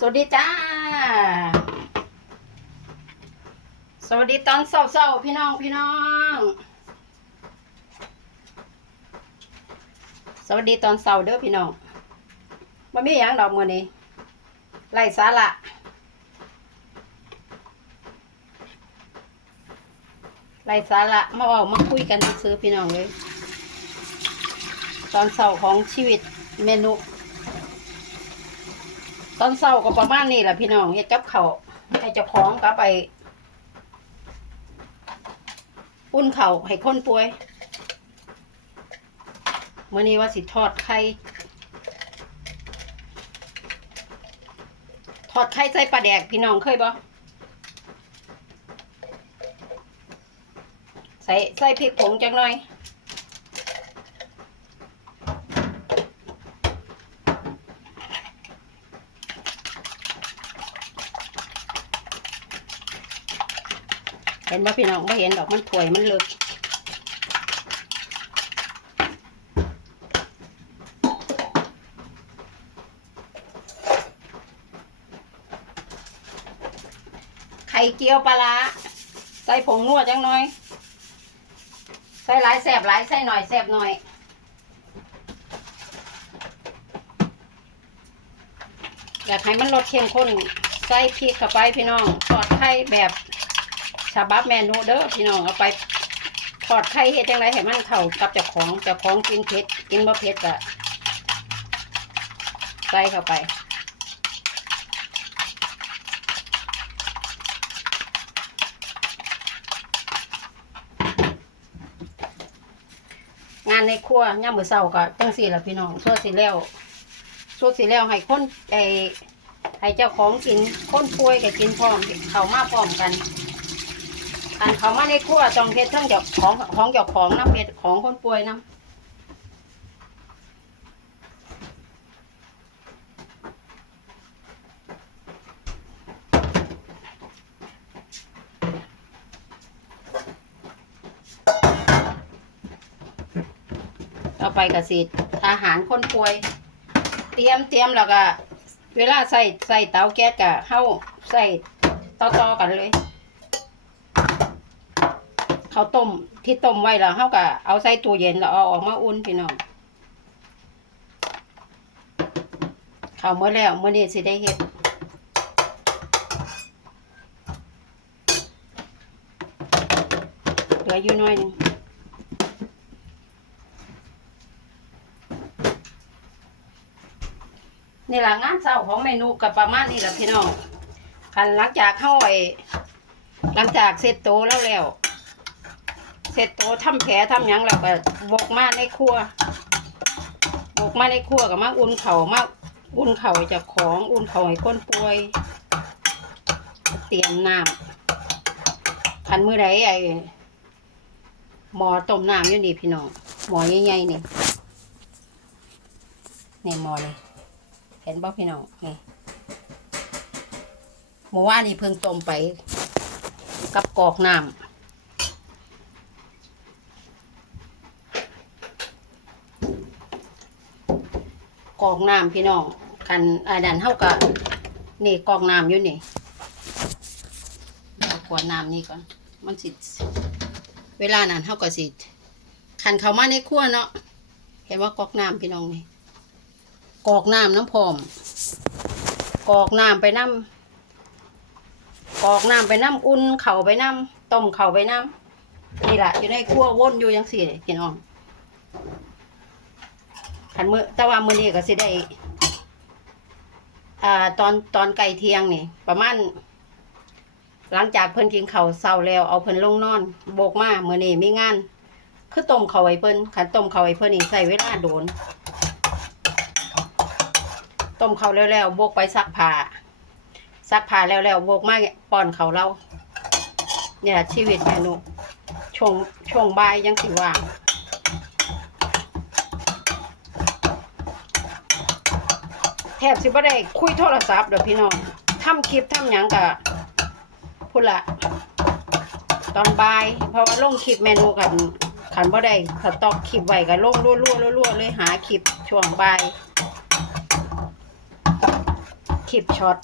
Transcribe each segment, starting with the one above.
สวัสดีจ้า สวัสดีตอนเศร้าๆพี่น้องพี่น้อง สวัสดีตอนเศร้าเด้อพี่น้องมันมีอย่างดอกมือนี้ไล่สาระไล่สาระมาเอามาคุยกันซื้อพี่น้องเลย ตอนเศร้าของชีวิตเมนู ตอนเศร้าก็ประมาณนี้แหละพี่น้องเฮ็ดกับเขาให้เจ้าของกลับไป อุ่นเขาให้คนป่วยเมื่อนี้ว่าสิทอดไข่ทอดไข่ใส่ปลาแดกพี่น้องเคยบ่ใส่ใส่พริกผงจังหน่อย ห็นบ่พี่น้องบ่เห็นดอกมันถวยมันเลึกไข่เกี๊ยวปลาร้าใส่ผงนวดจังหน่อย ใส่หลายแสบหลายใส่หน่อยแสบหน่อยอยากให้มันรสเข้มข้นใส่พริกเข้าไปพี่น้องทอดไข่แบบ ฉบับเมนูเด้อพี่น้องเอาไปทอดไข่เฮ็ดจังไรให้มันเข้ากับเจ้าของเจ้าของกินเผ็ดกินบ่เผ็ดก็ใส่เข้าไปงานในครัวยามมือเช้าก็จังซี่ละพี่น้องส่วนสิแล้วส่วนสิแล้วให้คนไอ้ให้เจ้าของกินคนป่วยก็กินพร้อมเข้ามาพร้อมกัน อันเขามาในครัวต้องเฮ็ดทั้งเจ้าของของเจ้าของน้ำเฮ็ดของคนป่วยน้ำต่อไปกสิอาหารคนป่วย เตรียมเตรียมแล้วก็ เวลาใส่ใส่เตาแก๊สก็เฮาใส่ต่อๆกันเลย เขาวต้มที่ต้มไว้แล้วเขาก็เอาใส่ตู้เย็นแล้วเอาออกมาอุ่นพี่น้องเขาวเมื่อแล้วเมื่อนี้สิได้เฮ็ดเหลืออยู่น้อยหนึงนี่แหละงานเช้าของเมนูกับประมาณนี้แหละพี่น้องคันหลังจากเข้าไอหลังจากเสร็จโตแล้วแล้ว เสร็จโตวทำแผลทำหยังเราก็บกมาในครัวบกมาในครัวกับมาอุ่นเข่ามาอุ่นเข่าจากของอุ่นเข่าให้คนป่วย เตรียมน้ำคันมือใดไอ้หมอต้มน้ำอยู่นี่พี่น้องหมอใหญ่ๆนี่นี่หมอเลยเห็นบ่พี่น้องนี่เมื่อวานนี่เพิ่งต้มไป กับกอกน้ำ อกน้ำพี่น้องกันอันนั้นเท่ากับนี่กอกน้ำอยู่นี่เอาขวดน้ำนี่ก่อนมันสิเวลานั้นเท่ากับสิขันเขามาในครัวเนาะเห็นว่ากอกน้ำพี่น้องนี่กอกน้ำน้ำพร้อมกอกน้ำไปน้ำกอกน้ำไปน้ำอุ่นเข่าไปน้ำต้มเข่าไปน้ำนี่แหละอยู่ในครัววนอยู่ยังสี่พี่น้อง ขันมือแต่ว่ามือนี้ก็สิได้อ่าตอนตอนไก่เที่ยงนี่ ประมาณหลังจากเพิ่นกินข้าวเช้าแล้วเอาเพิ่นลงนอน โบกมามือนี้มีงาน คือต้มข้าวไว้เพิ่นขันต้มข้าวไว้เพิ่นนี่ใส่เวลาโดนต้มข้าวแล้วแล้วโบกไปซักผ้าซักผ้าแล้วแล้วโบกมาป้อนเขาเราเนี่ยชีวิตแม่หนุช่วงช่วงบ่ายยังสิว่าง แทบสิบ่ได้คุยโทรศัพท์เด้อพี่น้องทำคลิปทำหยังกะพุ่นละตอนบ่ายเพราะว่าลงคลิปเมนูกันขันบ่ได้สต็อกคลิปไว้ก็ลงรั่วๆรั่วๆเลยหาคลิปช่วงบ่ายคลิปช็อต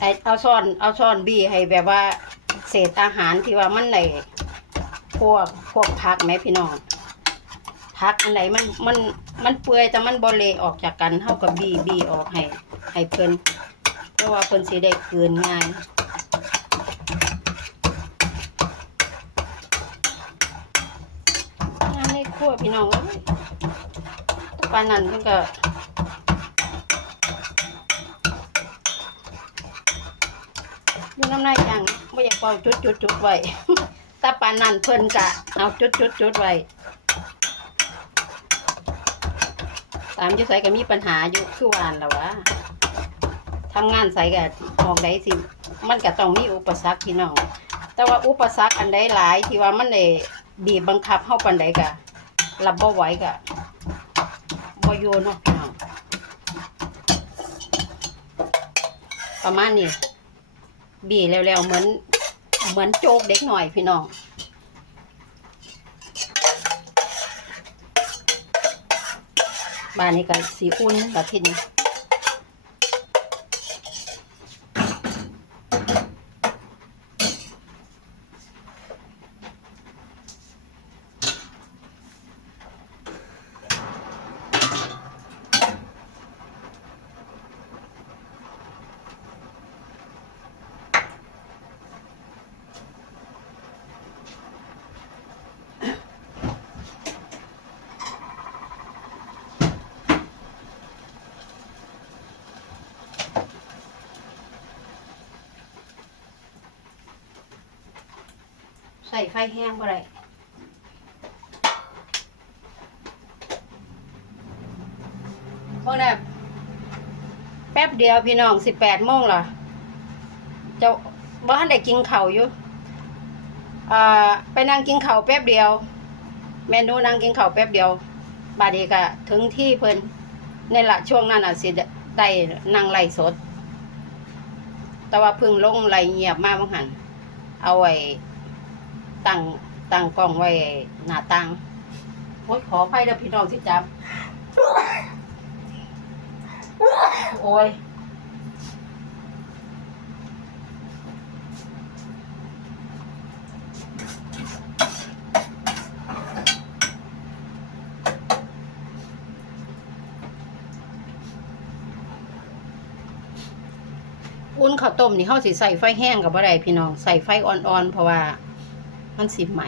ไอเอาซ่อนเอาซ่อนบี้ให้แบบว่าเศษอาหารที่ว่ามันในพวก วกพักไหมพี่น้องพักอันไหนมันมันมันเปื่อยแต่มันบเลออกจากกันเท่ากับบีบีออกให้ให้เพิ่นเพราะว่าเพิ่นสิได้คืนง่ายงานในครัวพี่น้องเอ้ยปานนั้นเพิ่นก็อยู่น้ำหน้าอย่างไม่อยากเป่าจุดจุดจุดไว้ แต่ปานนั้นเพิ่นกะเอาจุดจุดจุดไว้ตามยุใส่ก็มีปัญหาอยู่คือวานแล้ววะทำงานใส่ก็ออกได้สิ มันก็ต้องมีอุปสรรคพี่น้อง แต่ว่าอุปสรรคอันใดหลายที่ว่ามันได้บีบบังคับเฮาปานใดก็รับบ่ไหวก็บ่อยู่เนาะพี่น้องประมาณนี้บีแล้วๆเหมือน เหมือนโจกเด็กหน่อยพี่น้องบ้านนี้ก็สีอุ่นแบบทีนี้ ส่ไฟแห้งบ่ได้พวกนั้นแป๊บเดียวพี่น้องสิบแปดโมงเหรอจ้าบ้านได้กินเข้าอยู่อ่าไปนั่งกินเข้าแป๊บเดียว เมนูนั่งกินเข้าแป๊บเดียว บาดีก็ถึงที่เพิ่นในละช่วงนั้นอะสิได้นั่งไล่สด แต่ว่าเพึ่งลงไล่เงียบมากมั้งหันเอาไว้ ตั้งตั้งกล้องไว้หน้าต่างโอ้ยขออภัยเด้อพี่น้องที่จับ โอ้ยอุ่นข้าวต้มนี่เขาสิใส่ไฟแห้งกับบ่ได้พี่น้องใส่ไฟอ่อนๆเพราะว่า มันสิไหม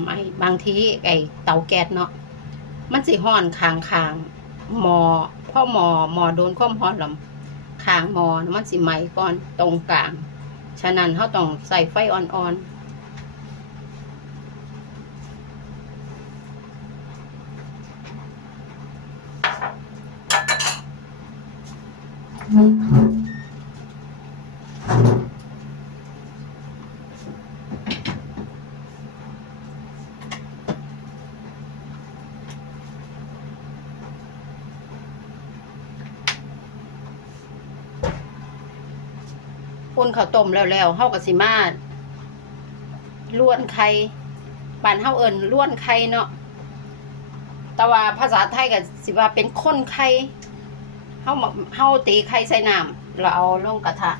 ไหมบางทีไอเตาแก๊สเนาะมันสิห้อนคางคางหมอพ่อหมอหมอโดนความร้อนลำคางหมอมันสิไหมก่อนตรงกลาง ฉะนั้นเขาต้องใส่ไฟอ่อนๆ อุ่นข้าวต้มแล้วๆเขาก็สิมาล้วนไข่ปานเฮาเอิญล้วนไข่เนาะแต่ว่าภาษาไทยก็สิว่าเป็นข้นไข่เฮามาเฮาตีไข่ใส่น้ำแล้วเอาลงกระทะ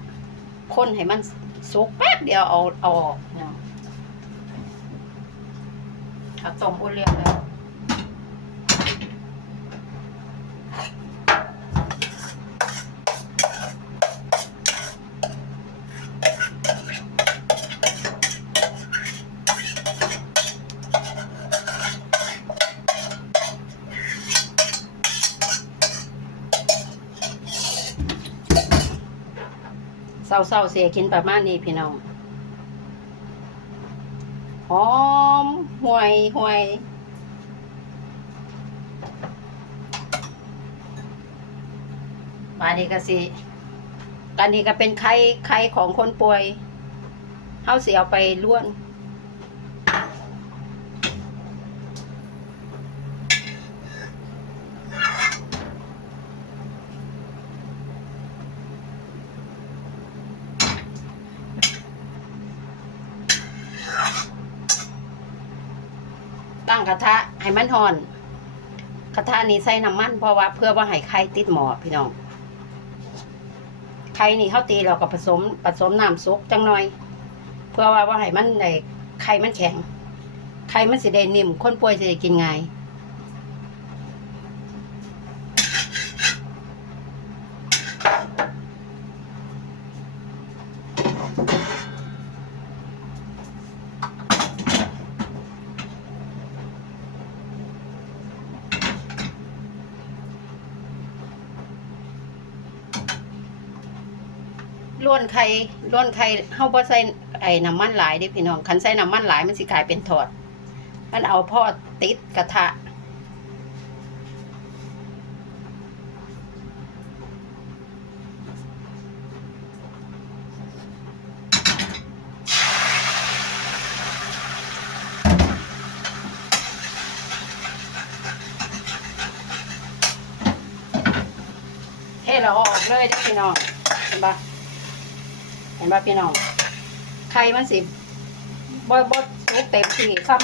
คนให้มันสุกแป๊บเดียวเอาเอาออกเนาะข้าวต้มอุ่นเรียบแล้ว เศร้าๆเสียกินประมาณนี้พี่น้องหอมห่วยห่วยมาดีก็สิกันนี้ก็เป็นไข่ไข่ของคนป่วยเฮาเสิเอาไปล้วน มันหอนกระทะนี้ใส่น้ำมันเพราะว่าเพื่อว่าให้ไข่ติดหมอพี่น้องไข่นี่เขาตีเราก็ผสมผสมน้ำซุปจังหน่อย เพื่อว่าว่าให้มันในไข่มันแข็งไข่มันสิได้นิ่มคนป่วยสิได้กินง่าย ล้วนไข่ล้วนไข่เฮาบ่ใส่ไอ้น้ำมันหลายเด้พี่น้องคันใส่น้ำมันหลายมันสิกลายเป็นทอด มันเอาพอติดกระทะเทเราออกเลยเด้พี่น้องเห็นปะ ห็นปะพี่น้องไข่มันสิบ่บ่สุกเต็มที่ซ้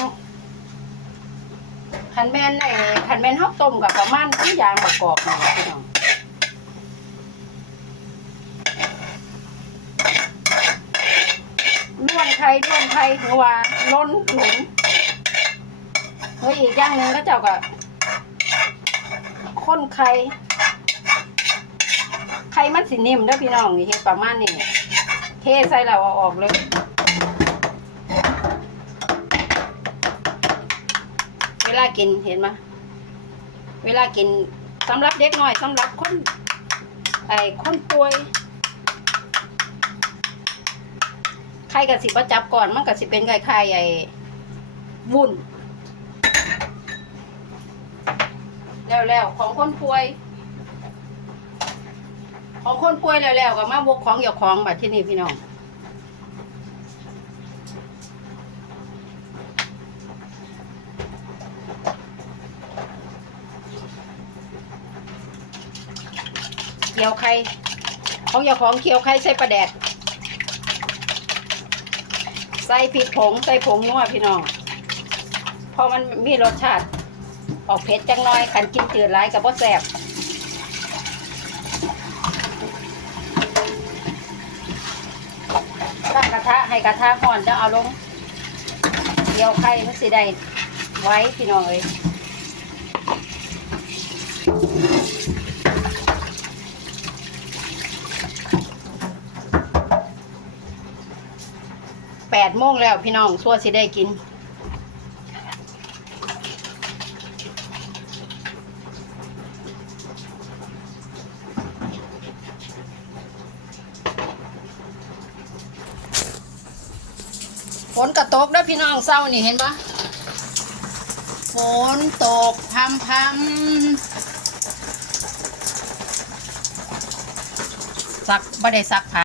ำขันแม่นไอ้ขันแม่นเฮาต้มกับประมาณทุกอย่างประกอบนี่แหละพี่น้องล้วนไข่ล้วนไข่หรือว่าล้นหลุมเฮ้ยอีกอย่างหนึ่งก็เจ้าก็ข้นไข่ไข่มันสินิ่มเด้อพี่น้องนี่เฮ็ดประมาณนี้ ใส่แล้วเอาออกเลยเวลากินเห็นไหมเวลากินสำหรับเด็กน้อยสำหรับคนไอ้คนป่วย ไข่กับสิประจับก่อน มันก็สิเป็นไข่ไข่ไอ้วุ่น แล้วๆของคนป่วย ของคนป่วยแล้วๆก็มาบกของอย่าของบัดที่นี่พี่น้องเกี่ยวไข่ของอย่าของเกี่ยวไข่ใส่ปลาแดดใส่พริกผงใส่ผงนัวพี่น้องเพราะมันมีรสชาติออกเผ็ดจังน้อยขันกินจืดร้ายกับบ่แซ่บ ตั้งกระทะให้กระทะห่อนแล้วเอาลงเกี่ยวไข่มันสิได้ไว้พี่น้องเลยแปดโมงแล้วพี่น้องสัวสิได้กิน นกระตกแล้วพี่น้องเศร้านี่เห็นปะฝนตกพรำพำซักบ่ได้ซักผ้า